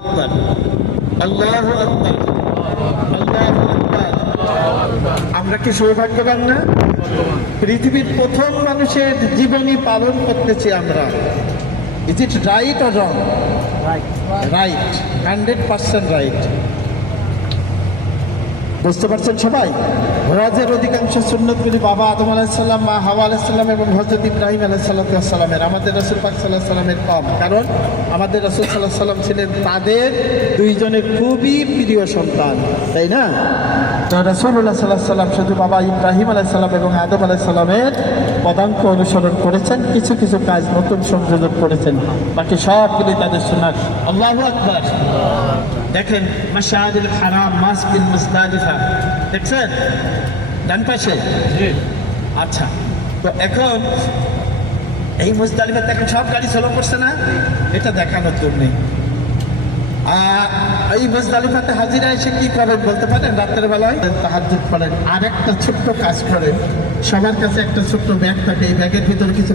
আকবার, আল্লাহু আকবার, আল্লাহু আকবার। আমরা কি সৌভাগ্যবান না? পৃথিবীর প্রথম মানুষের জীবনী পালন করতেছি আমরা। Is it right or wrong? Right, 100% right. বুঝতে পারছেন সবাই? হজের অধিকাংশ সুন্নতগুলি বাবা আদম আলাইসাল্লাম, মা হাওয়া আলাইসাল্লাম এবং হযরত ইব্রাহিম আলাইসাল্লামের, আমাদের রাসূল পাক সাল্লাল্লাহু আলাইহি সাল্লামের কম। কারণ আমাদের রাসূল সাল্লাল্লাহু আলাইহি সাল্লাম ছিলেন তাদের দুইজনের খুবই প্রিয় সন্তান, তাই না? তো রাসূলুল্লাহ সাল্লাল্লাহু আলাইহি সাল্লাম শুধু বাবা ইব্রাহিম আলাইসাল্লাম এবং আদম আলাইসাল্লামের পদাঙ্ক অনুসরণ করেছেন, কিছু কিছু কাজ নতুন সংযোজন করেছেন, বাকি সবগুলি তাদের সুন্নাত। আল্লাহু আকবার। দেখেন মাশআরিল হারাম, মাসজিদ মুজদালিফা দেখছেন ডান পাশে? আচ্ছা, তো এখন এই মুজদালিফাতে এখন সব গাড়ি চলা পড়ছে না? এটা দেখানোর জন্য নেই। এই মুজদালিফাতে হাজিরা এসে কি করেন বলতে পারেন? রাতের বেলায় তাহাজ্জুদ পড়েন, আর একটা ছোট্ট কাজ করেন। সবার কাছে একটা ছোট্ট ব্যাগ থাকে, এই ব্যাগের ভিতরে কিছু